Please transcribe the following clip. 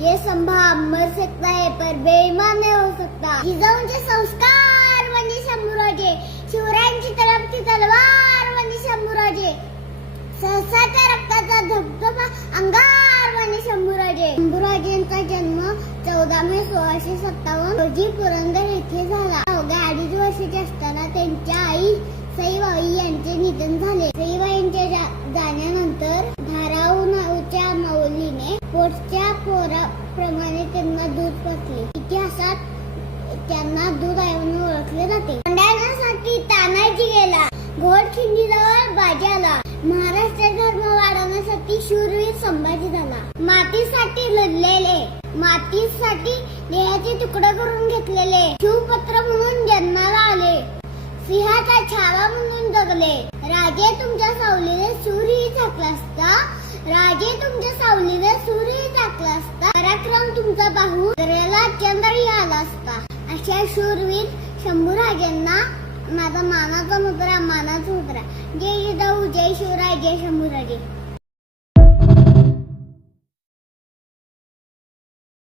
ये संभाव मर सकता है पर बेईमान नहीं हो सकता। जिजाऊंचे संस्कार म्हणजे शंभूराजे, शिवरायांची तलवारची तलवार म्हणजे शंभूराजे, सहसाच्या रक्ताचा धबधबा अंगार म्हणजे शंभूराजे। शंभूराजेंचा जन्म 14 मे 1657 रोजी पुरंदर येथे झाला। अवघ्या 2.5 वर्षाचे असताना त्यांच्या आई सईबाई यांचे निधन झाले। सईबाईंच्या जाण्यानंतर धाराऊ नावाच्या माऊलीने पोटच्या पोराप्रमाणे त्यांना दूध पाजले। इतिहासात त्यांना दूध आईने ओळखले जाते। खंडाण्यासाठी तानाजी गेला, घोडखिंडीजवळ बाजी आला, महाराष्ट्र धर्म वाढवण्यासाठी शूरवीर संभाजी झाला। मातीसाठी लढलेले, मातीसाठी देहाचे तुकडे करून घेतलेले, शिवपुत्र म्हणून जन्माला आले, सिंहाचा छावा म्हणून जगले। राजे तुमच्या सावलीने सूरही झाकला असता, राजे तुमच्या सावलीने सूरही झाकला असता, पराक्रम तुमचा पाहून दर्याला चंद्रही आला असता। अशा शूरवीर शंभूराजांना माझा मानाचा मुजरा, मानाचा मुजरा। जय जिजाऊ, जय शिवराय, जय शंभूराजे।